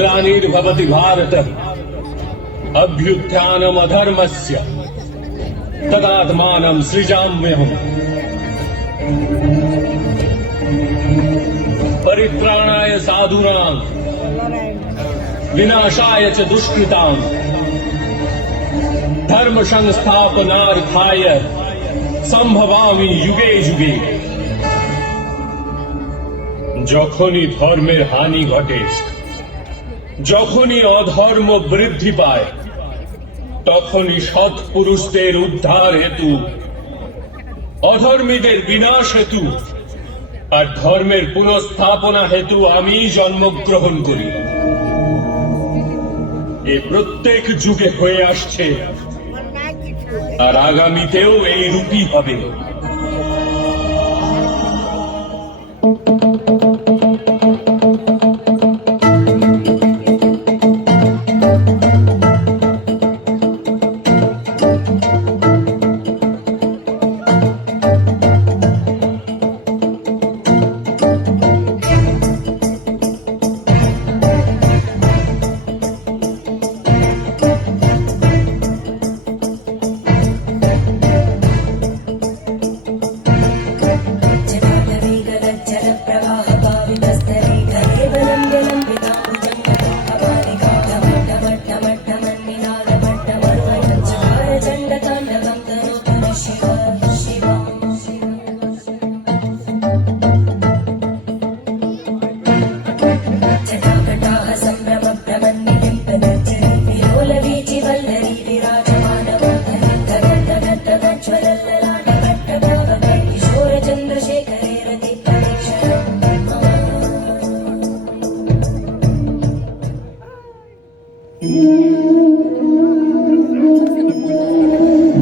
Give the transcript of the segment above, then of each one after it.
ग्लानिर्भवति भारत अभ्युत्थानमधर्मस्य तदात्मानं सृजाम्यहम् परित्राणाय साधूनां विनाशाय च दुष्कृतां धर्म संस्थापनार्थाय संभवामि युगे युगे। যখনই ধর্মের হানি ঘটে, যখনই অধর্ম বৃদ্ধি পায়, তখনই সৎ পুরুষদের উদ্ধার হেতু, অধর্মীদের বিনাশ হেতু আর ধর্মের পুনঃস্থাপনা হেতু আমি জন্মগ্রহণ করি। এ প্রত্যেক যুগে হয়ে আসছে আর আগামীতেও এই রূপই হবে।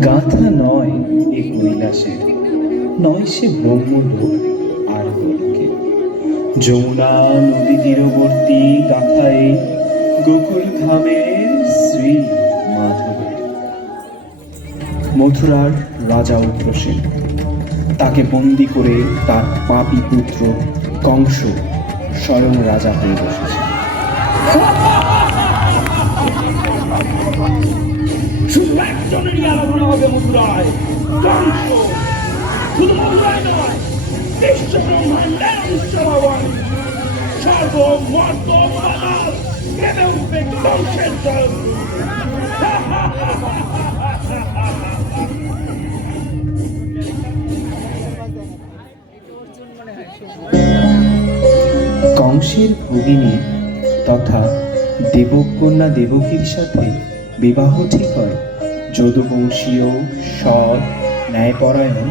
গাথা নয় এ কৈলাসের, নয় সে ব্রহ্মলোক আর গোলকে। যমুনা নদী তীরবর্তী গাথায় গোকুল ধামের শ্রী মাধবের। মথুরার রাজা উগ্রসেন, তাকে বন্দি করে তার পাপী পুত্র কংস স্বয়ং রাজা হয়ে বসেছে। শুধু একজনেরই আরাধনা হবে মথুরায়, কংস। শুধু মথুরায় নয়, বিশ্ব ব্রহ্মাণ্ডের উৎসবন, সর্বমর্ত মানব কেঁদে উঠবে কংসের জন্য। কংসের ভগিনী তথা দেবকন্যা দেবকীর সাথে বিবাহ ঠিক হয় যদুবংশীয় সৎ ন্যায়পরায়ণ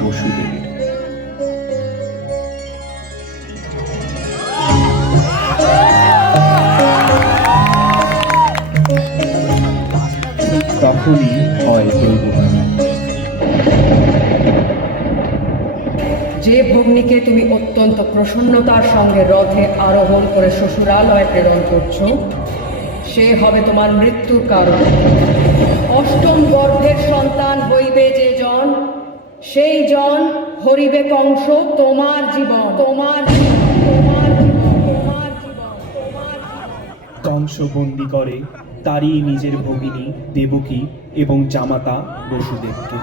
বসুদেবের। তখনই হয় দৈবজ্ঞান। যে ভগ্নীকে তুমি অত্যন্ত প্রসন্নতার সঙ্গে রথে আরোহণ করে শ্বশুরালয়ে প্রেরণ করছ, সে হবে তোমার মৃত্যুর কারণ। অষ্টম গর্ভের সন্তান হইবে যে জন, সেই জন হরিবে কংস তোমার জীবন, তোমার জীবন, তোমার জীবন, তোমার জীবন, তোমার জীবন। কংস বন্দী করে তারই নিজের ভগিনী দেবকী এবং জামাতা বসুদেবকে।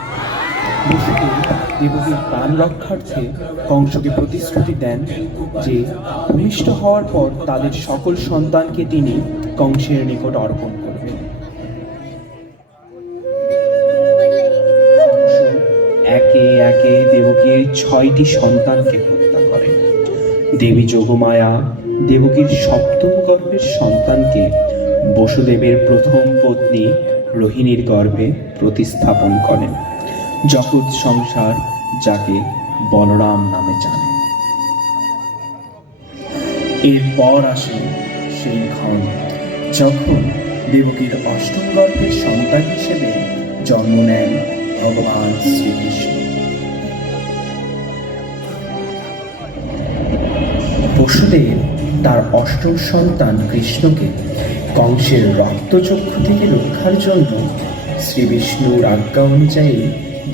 বসুদেব দেবকীর প্রাণ রক্ষার্থে কংসকে প্রতিশ্রুতি দেন যে ভূমিষ্ঠ হওয়ার পর তাদের সকল সন্তানকে তিনি কংসের নিকট অর্পণ করবেন। কংস একে একে দেবকীর 6টি সন্তানকে হত্যা করে। দেবী যোগমায়া দেবকীর সপ্তম গর্ভের সন্তানকে বসুদেবের প্রথম পত্নী রোহিণীর গর্ভে প্রতিস্থাপন করেন। জগৎ সংসার যাকে বলরাম নামে জানে। এরপর আসে সেই ক্ষণ যখন দেবকীর অষ্টম গর্ভের সন্তান হিসেবে জন্ম নেন ভগবান শ্রীকৃষ্ণ। বসুদেব তার অষ্টম সন্তান কৃষ্ণকে কংসের রক্তচক্ষু থেকে রক্ষার জন্য শ্রী বিষ্ণুর আজ্ঞা অনুযায়ী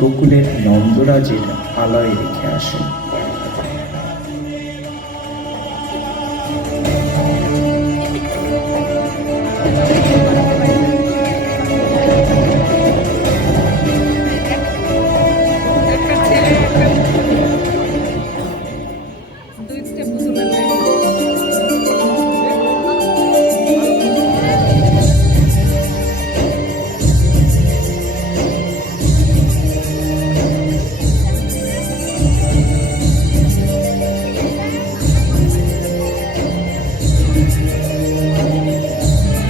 গোকুলের নন্দরাজের আলয়ে রেখে আসেন।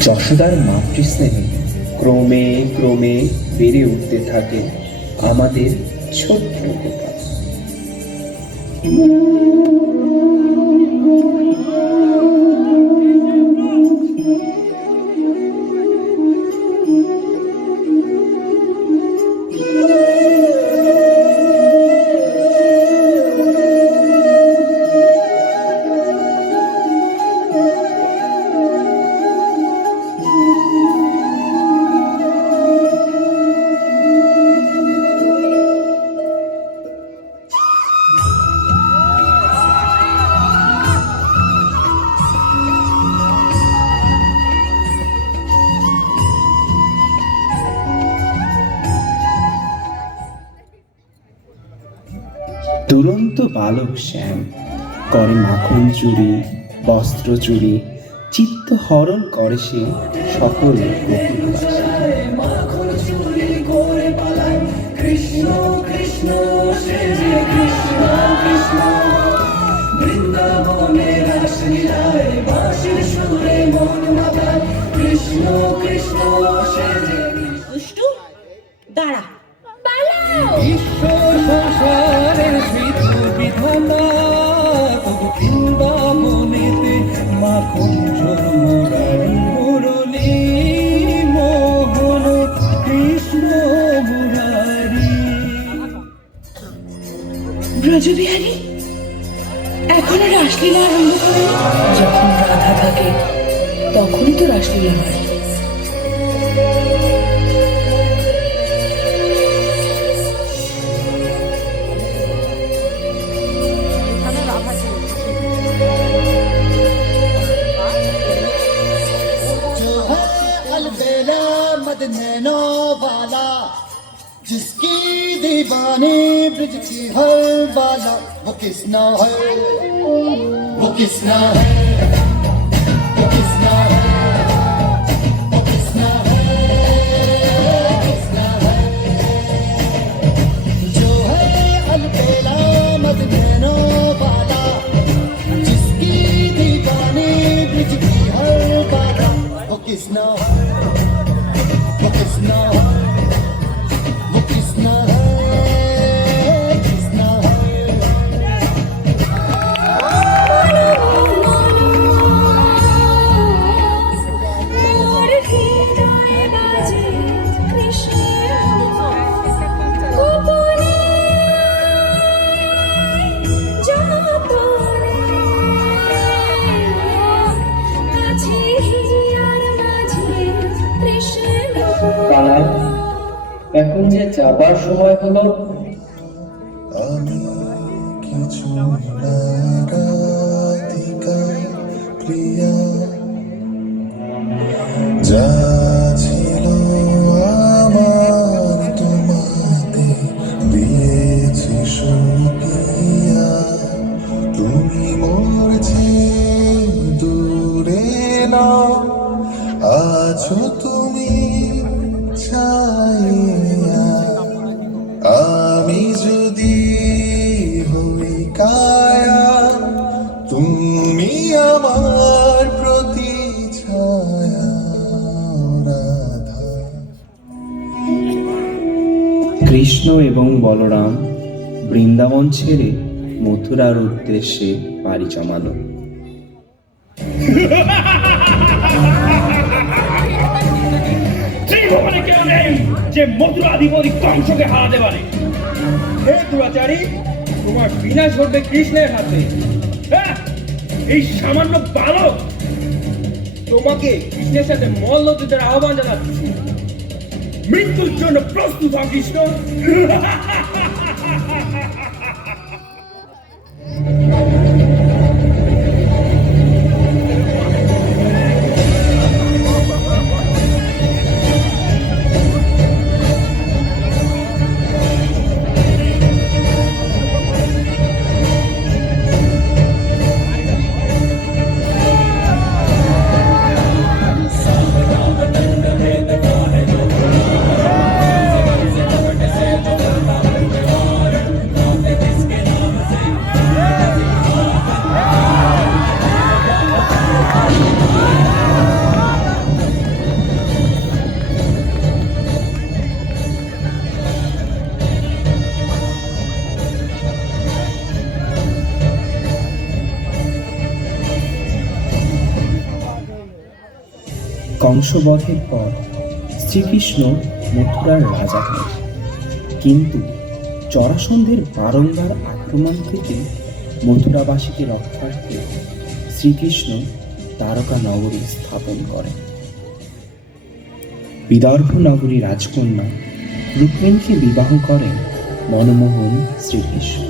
যশোদার মাতৃস্নেহে ক্রমে ক্রমে বেড়ে উঠতে থাকে আমাদের ছোট্ট গোপাল। দুরন্ত বালক শ্যাম করে মাখন চুরি, বস্ত্র চুরি, চিত্ত হরণ করে সে সকল গোকুলবাসী। কৃষ্ণ কৃষ্ণ সেজে কৃষ্ণ কৃষ্ণ, বৃন্দাবনে রাসলীলায় বাঁশির সুরে মন মাতায়। কৃষ্ণ কৃষ্ণ সেজে দুষ্টু দাঁড়া, বিশ্ব সংসারের মৃত্যু বিধাতা, তবু বৃন্দাবনেতে মাখন মুরারি মুরলী মোহন কৃষ্ণ মুরারি। ব্রজবিহারী এখনো রাসলীলা আরম্ভ করে? যখন রাধা থাকে তখনই তো রাসলীলা হয়। वाला जिसकी दीवानी ब्रिज की हर वाला, वो किसना है, वो किसना है, वो किसना है, वो किसना है, किसना है। जो है अलबेला मदनैनो वाला, जिसकी दीवानी ब्रिज की हर वाला, वो किसना है, वो किसना है, वो किसना है, किसना है। কানাই, এখন যে যাবার সময় হলো। আমি কিছু না রাধিকা প্রিয়া, যা ছিল আমার তোমাতে দিয়েছি সুপিয়া। তুমি মোর চেয়ে দূরে না, আছো তুমি ছাইয়া। আমি যদি হই কায়া, তুমি আমার প্রতি ছায়া রাধা। কৃষ্ণ এবং বলরাম বৃন্দাবন ছেড়ে মথুরার উদ্দেশ্যে পাড়ি জমালো। ত্রিভুবনে কেউ নেই যে মথুরাধিপতি কংসকে হারাতে পারে। হে দুরাচারী, তোমার বিনাশ ঘটবে কৃষ্ণের হাতে। হ্যাঁ, এই সামান্য বালক তোমাকে কৃষ্ণের সাথে মল্লযুদ্ধের আহ্বান জানাচ্ছি। মৃত্যুর জন্য প্রস্তুত হও কৃষ্ণ। কংসবধের পর শ্রীকৃষ্ণ মথুরার রাজা হন, কিন্তু জরাসন্ধের বারংবার আক্রমণ থেকে মথুরাবাসীকে রক্ষার্থে শ্রীকৃষ্ণ দ্বারকা নগরী স্থাপন করেন। বিদর্ভ নগরী রাজকন্যা রুক্মিণীকে বিবাহ করেন মনমোহন শ্রীকৃষ্ণ।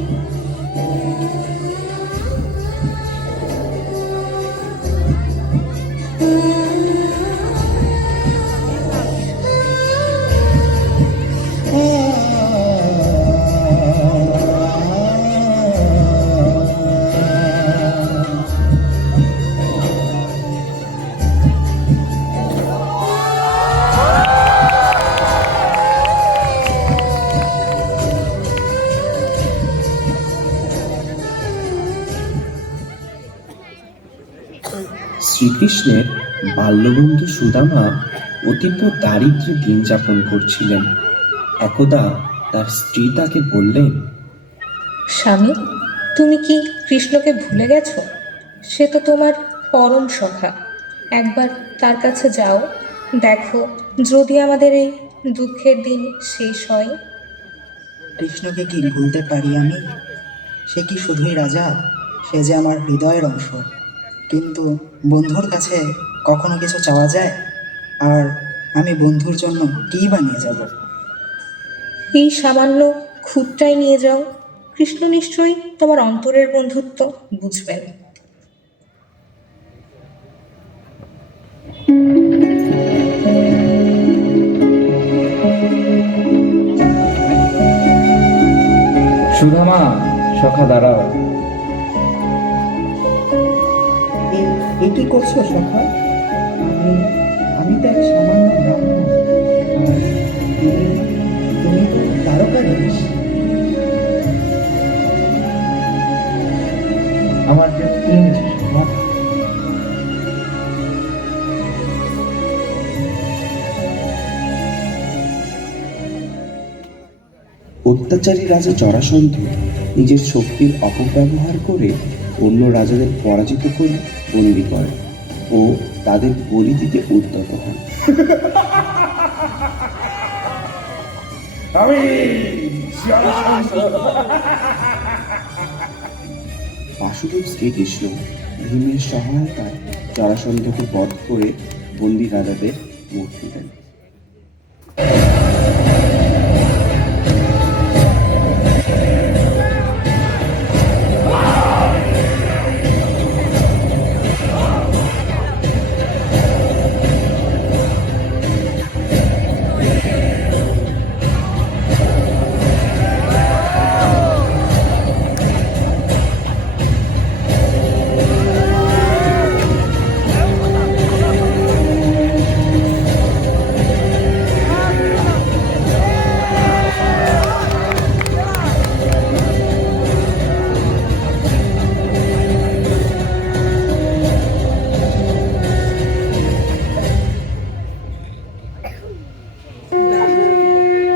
শ্রীকৃষ্ণের বাল্যবন্ধু সুদামা অতীব দারিদ্র্যে দিন যাপন করছিলেন। একদা তার স্ত্রী তাকে বললেন, স্বামী, তুমি কি কৃষ্ণকে ভুলে গেছো? সে তো তোমার পরম সখা। একবার তার কাছে যাও, দেখো যদি আমাদের এই দুঃখের দিন শেষ হয়। কৃষ্ণকে কি ভুলতে পারি আমি? সে কি শুধুই রাজা? সে যে আমার হৃদয়ের অংশ। কিন্তু বন্ধুর কাছে কখনো কিছু চাওয়া যায়? আর আমি বন্ধুর জন্য কী বানিয়ে যাব? এই সামান্য খুঁতটাই নিয়ে যাও, কৃষ্ণ নিশ্চয়ই তোমার অন্তরের বন্ধুত্ব বুঝবেন। সুদামা, সখা দাঁড়াও। এ কি করছো সখা? আমি তো এক সামান্য ব্রাহ্মণ। আর তুমি তো দ্বারকাধীশ। আমার কি হয়েছে সখা? অত্যাচারী রাজা জরাসন্ধ নিজের শক্তির অপব্যবহার করে অন্য রাজাদের পরাজিত করে বন্দী করেন ও তাদের বলি দিতে উদ্যত হন। বাসুদেব শ্রীকৃষ্ণ ভীমের সহায়তায় জরাসন্ধকে বধ করে বন্দী রাজাদের মুক্তি দেন।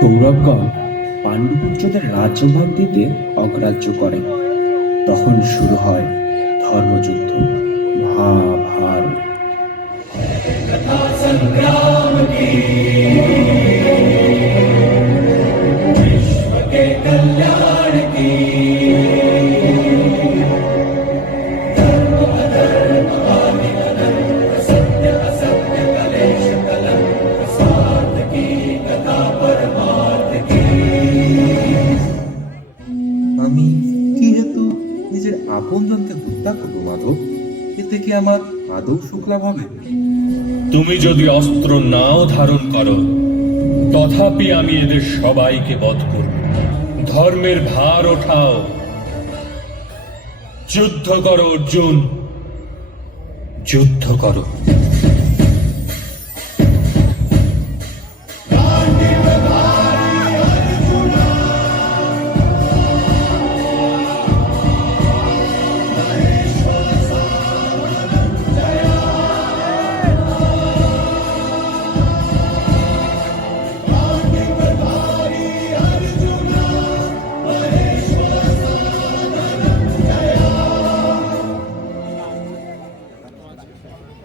কৌরবগণ পাণ্ডুপুত্রদের রাজ্যভাগ দিতে অগ্রাহ্য করে। তখন শুরু হয় ধর্মযুদ্ধ, মহাভারত। আমি কি হেতু নিজের আপনজনকে হত্যা করবো মাধব? এতে কি আমার আদৌ সুখ লাভ হবে? তুমি যদি অস্ত্র নাও ধারণ করো, তথাপি আমি এদের সবাইকে বধ করব। ধর্মের ভার ওঠাও, যুদ্ধ করো অর্জুন, যুদ্ধ করো।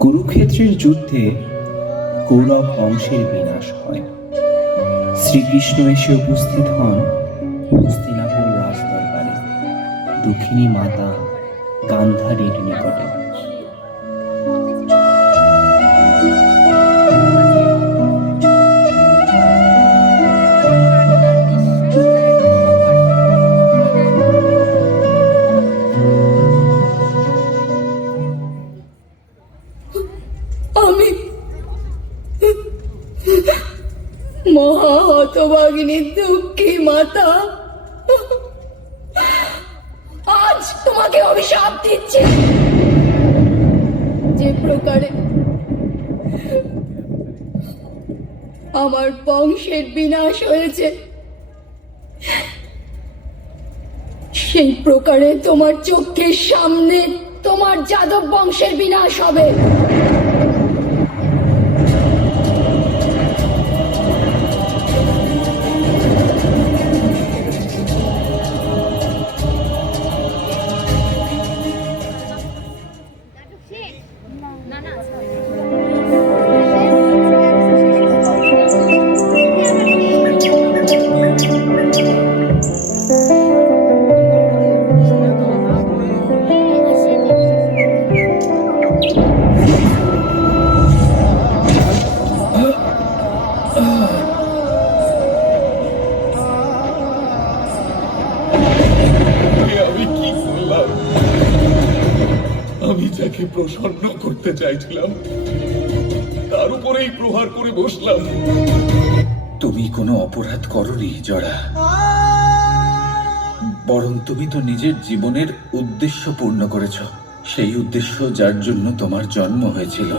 কুরুক্ষেত্রের যুদ্ধে কৌরব বংশের বিনাশ হয়। শ্রীকৃষ্ণ এসে উপস্থিত হন হস্তিনাপুর রাজদরবারে দক্ষিণী মাতা গান্ধারীর নিকটে। আমি মহা হতভাগিনী দুঃখী মাতা, আজ তোমাকে অভিশাপ দিচ্ছি। যে প্রকারে আমার বংশের বিনাশ হয়েছে, সেই প্রকারে তোমার চোখের সামনে তোমার যাদব বংশের বিনাশ হবে। আমি কি করলাম? আমি যাকে প্রসন্ন করতে চাইছিলাম তার উপরেই প্রহার করে বসলাম। তুমি কোনো অপরাধ করনি জরা, বরং তুমি তো নিজের জীবনের উদ্দেশ্য পূর্ণ করেছ, সেই উদ্দেশ্য যার জন্য তোমার জন্ম হয়েছিল।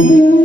Thank you.